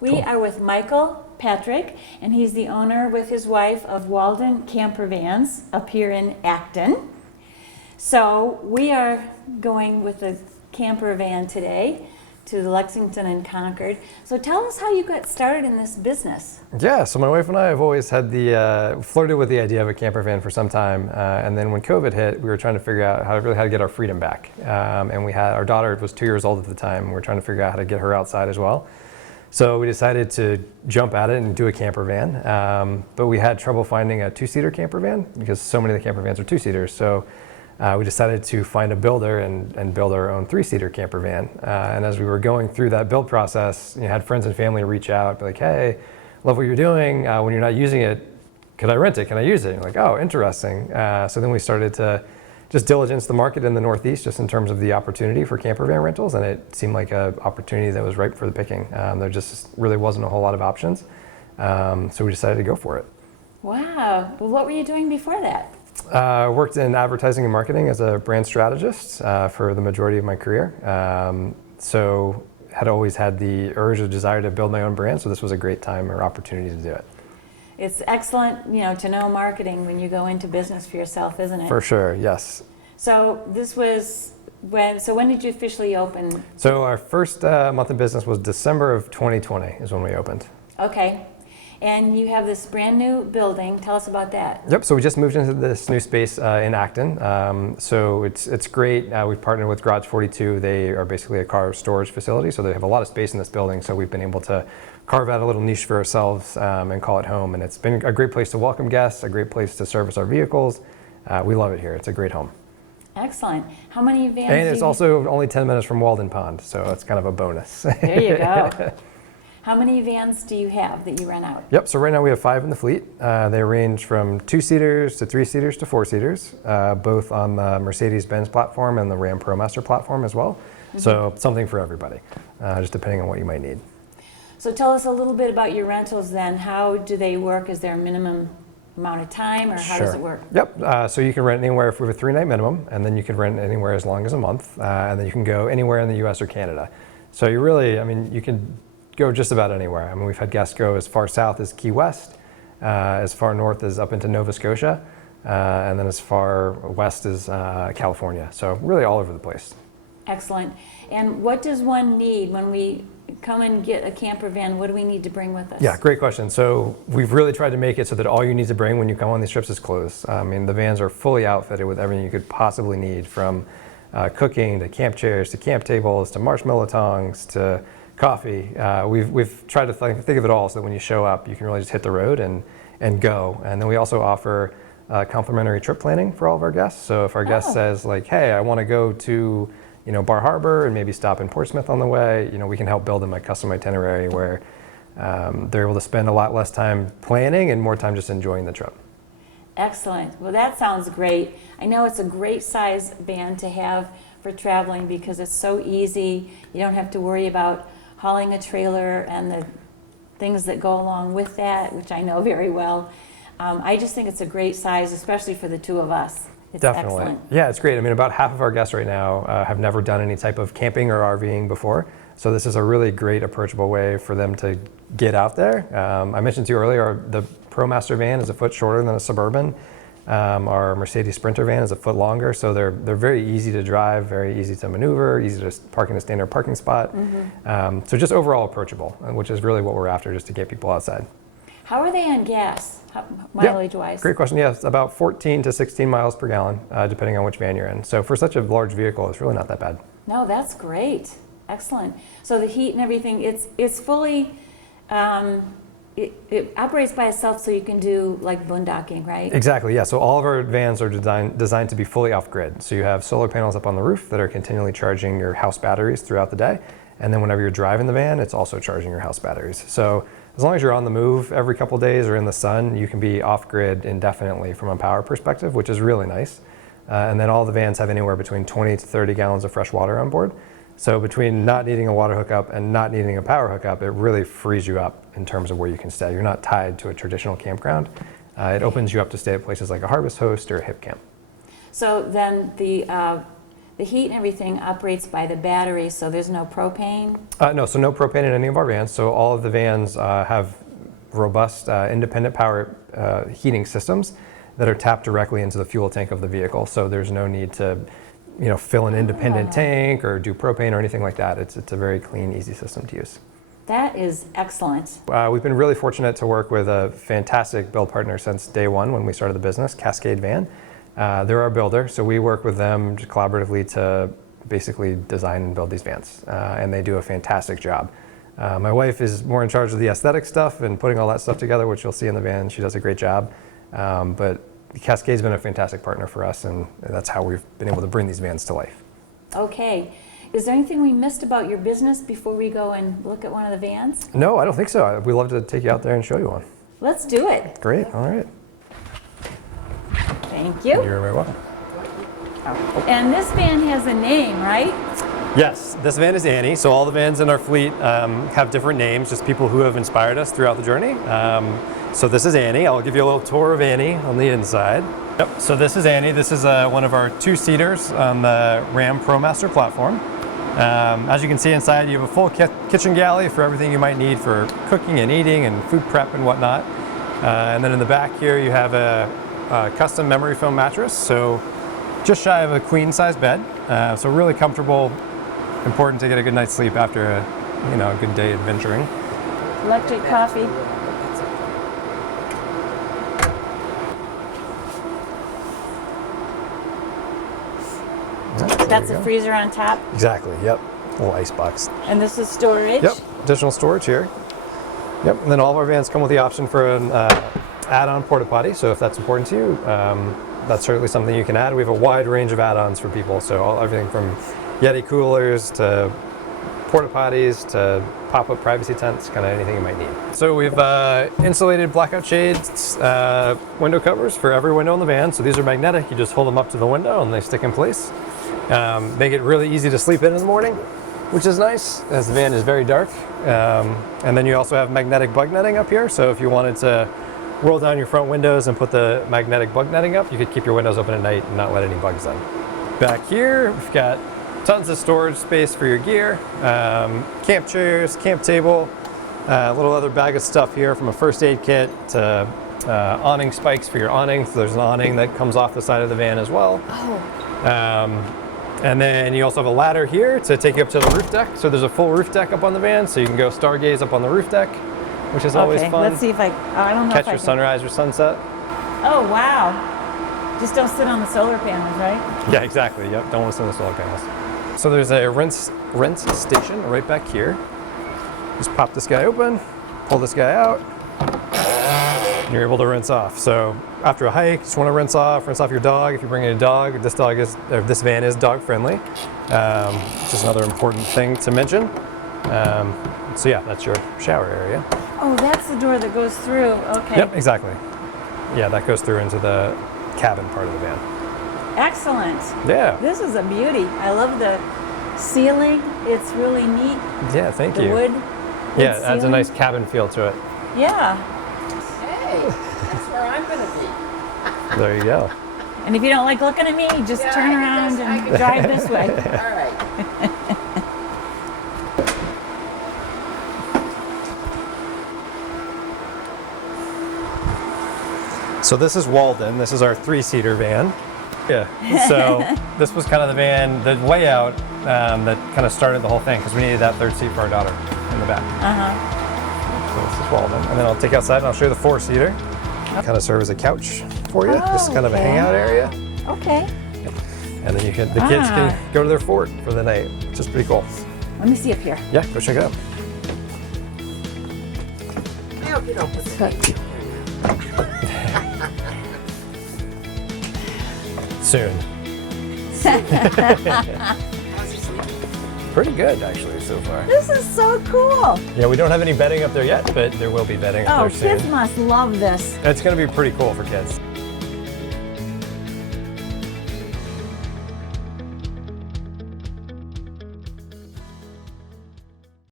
We are with Michael Patrick, and he's the owner with his wife of Walden Campervans up here in Acton. So we are going with the camper van today to the Lexington and Concord. So tell us how you got started in this business. Yeah, so my wife and I have always had flirted with the idea of a camper van for some time. And then when COVID hit, we were trying to figure out how to get our freedom back. And our daughter was 2 years old at the time. We were trying to figure out how to get her outside as well. So we decided to jump at it and do a camper van. But we had trouble finding a two-seater camper van because so many of the camper vans are two-seaters. So we decided to find a builder and build our own three-seater camper van. And as we were going through that build process, had friends and family reach out, be like, hey, love what you're doing. When you're not using it, could I rent it? Can I use it? And like, oh, interesting. So then we started to just diligence the market in the Northeast just in terms of the opportunity for camper van rentals. And it seemed like an opportunity that was ripe for the picking. There just really wasn't a whole lot of options. So we decided to go for it. Wow. Well, what were you doing before that? Worked in advertising and marketing as a brand strategist for the majority of my career. So had always had the urge or desire to build my own brand, so this was a great time or opportunity to do it. It's excellent, to know marketing when you go into business for yourself, isn't it? For sure, yes. So this was when did you officially open? So our first month in business was December of 2020 is when we opened. Okay. And you have this brand new building. Tell us about that. Yep, so we just moved into this new space in Acton. So it's great. We've partnered with Garage 42. They are basically a car storage facility, so they have a lot of space in this building. So we've been able to carve out a little niche for ourselves and call it home. And it's been a great place to welcome guests, a great place to service our vehicles. We love it here. It's a great home. Excellent. How many vans? And it's also only 10 minutes from Walden Pond, so it's kind of a bonus. There you go. How many vans do you have that you rent out? Yep, so right now we have 5 in the fleet. They range from 2-seaters to 3-seaters to 4-seaters, both on the Mercedes-Benz platform and the Ram ProMaster platform as well. Mm-hmm. So something for everybody, just depending on what you might need. So tell us a little bit about your rentals then. How do they work? Is there a minimum amount of time, or how does it work? Yep, so you can rent anywhere for a 3-night minimum, and then you can rent anywhere as long as a month, and then you can go anywhere in the US or Canada. So you really, you can go just about anywhere. We've had guests go as far south as Key West, as far north as up into Nova Scotia, and then as far west as California. So really all over the place. Excellent. And what does one need when we come and get a camper van? What do we need to bring with us? Yeah, great question. So we've really tried to make it so that all you need to bring when you come on these trips is clothes. The vans are fully outfitted with everything you could possibly need, from cooking to camp chairs to camp tables to marshmallow tongs to coffee. We've tried to think of it all so that when you show up, you can really just hit the road and go. And then we also offer complimentary trip planning for all of our guests. So if our guest says like, hey, I want to go to Bar Harbor and maybe stop in Portsmouth on the way, we can help build them a custom itinerary where they're able to spend a lot less time planning and more time just enjoying the trip. Excellent. Well, that sounds great. I know it's a great size van to have for traveling because it's so easy. You don't have to worry about hauling a trailer and the things that go along with that, which I know very well. I just think it's a great size, especially for the two of us. It's Definitely. Excellent. Yeah, it's great. About half of our guests right now have never done any type of camping or RVing before. So this is a really great approachable way for them to get out there. I mentioned to you earlier, the ProMaster van is a foot shorter than a Suburban. Our Mercedes Sprinter van is a foot longer, so they're very easy to drive, very easy to maneuver, easy to park in a standard parking spot. Mm-hmm. So just overall approachable, which is really what we're after, just to get people outside. How are they on gas, mileage-wise? Great question. Yes, about 14 to 16 miles per gallon, depending on which van you're in. So for such a large vehicle, it's really not that bad. No, that's great. Excellent. So the heat and everything, it's fully, it operates by itself, so you can do like boondocking, right? Exactly, yeah. So all of our vans are designed to be fully off-grid. So you have solar panels up on the roof that are continually charging your house batteries throughout the day. And then whenever you're driving the van, it's also charging your house batteries. So as long as you're on the move every couple days or in the sun, you can be off-grid indefinitely from a power perspective, which is really nice. And then all the vans have anywhere between 20 to 30 gallons of fresh water on board. So between not needing a water hookup and not needing a power hookup, it really frees you up in terms of where you can stay. You're not tied to a traditional campground. It opens you up to stay at places like a Harvest Host or a Hip Camp. So then the the heat and everything operates by the battery, so there's no propane? No, so no propane in any of our vans. So all of the vans have robust independent power heating systems that are tapped directly into the fuel tank of the vehicle. So there's no need to, fill an independent tank or do propane or anything like that. It's a very clean, easy system to use. That is excellent. We've been really fortunate to work with a fantastic build partner since day one when we started the business, Cascade Van. They're our builder, so we work with them collaboratively to basically design and build these vans, and they do a fantastic job. My wife is more in charge of the aesthetic stuff and putting all that stuff together, which you'll see in the van. She does a great job, but Cascade's been a fantastic partner for us, and that's how we've been able to bring these vans to life. Okay. Is there anything we missed about your business before we go and look at one of the vans? No, I don't think so. We'd love to take you out there and show you one. Let's do it. Great, all right. Thank you. You're very welcome. And this van has a name, right? Yes, this van is Annie. So all the vans in our fleet have different names, just people who have inspired us throughout the journey. So this is Annie. I'll give you a little tour of Annie on the inside. Yep, so this is Annie. This is one of our two-seaters on the Ram ProMaster platform. As you can see inside, you have a full kitchen galley for everything you might need for cooking and eating and food prep and whatnot. And then in the back here, you have a custom memory foam mattress, so just shy of a queen size bed. So really comfortable, important to get a good night's sleep after a good day adventuring. Electric coffee. That's a freezer on top. Exactly, yep. Little ice box. And this is storage. Yep, additional storage here. Yep, and then all of our vans come with the option for an add-on porta potty, so if that's important to you, that's certainly something you can add. We have a wide range of add-ons for people, so everything from Yeti coolers to porta potties to pop-up privacy tents, kind of anything you might need. So we've insulated blackout shades, window covers for every window in the van. So these are magnetic. You just hold them up to the window and they stick in place. Make it really easy to sleep in the morning, which is nice as the van is very dark. And then you also have magnetic bug netting up here. So if you wanted to roll down your front windows and put the magnetic bug netting up, you could keep your windows open at night and not let any bugs in. Back here, we've got tons of storage space for your gear, camp chairs, camp table, a little other bag of stuff here from a first aid kit to awning spikes for your awning. So there's an awning that comes off the side of the van as well. Oh. And then you also have a ladder here to take you up to the roof deck. So there's a full roof deck up on the van, so you can go stargaze up on the roof deck, which is always fun. Let's see if I don't know Catch if I your can. sunrise or sunset. Oh, wow. Just don't sit on the solar panels, right? Yeah, exactly. Yep. Don't want to sit on the solar panels. So there's a rinse station right back here. Just pop this guy open, pull this guy out, and you're able to rinse off. So after a hike, just want to rinse off your dog. If you're bringing a dog, this van is dog friendly, which is another important thing to mention. So yeah, that's your shower area. Oh, that's the door that goes through. Okay. Yep, exactly. Yeah, that goes through into the cabin part of the van. Excellent. Yeah. This is a beauty. I love the ceiling. It's really neat. Yeah, thank The you. wood. Yeah, it adds a ceiling. nice cabin feel to it. Yeah. Hey, that's where I'm gonna be. There you go. And if you don't like looking at me, just Yeah, turn I can around just- I and can- drive this way. All right. So this is Walden. This is our three-seater van. Yeah. So this was kind of the van, the layout that kind of started the whole thing because we needed that third seat for our daughter in the back. So this is Walden. And then I'll take you outside and I'll show you the four-seater. Kind of serve as a couch for you. Just kind of a okay. hangout area. Okay. And then the kids can go to their fort for the night, which is pretty cool. Let me see up here. Yeah, go check it out. I hope you don't put the Soon. Pretty good, actually, so far. This is so cool. Yeah, we don't have any bedding up there yet, but there will be bedding up Oh, there soon. kids must love this. It's going to be pretty cool for kids.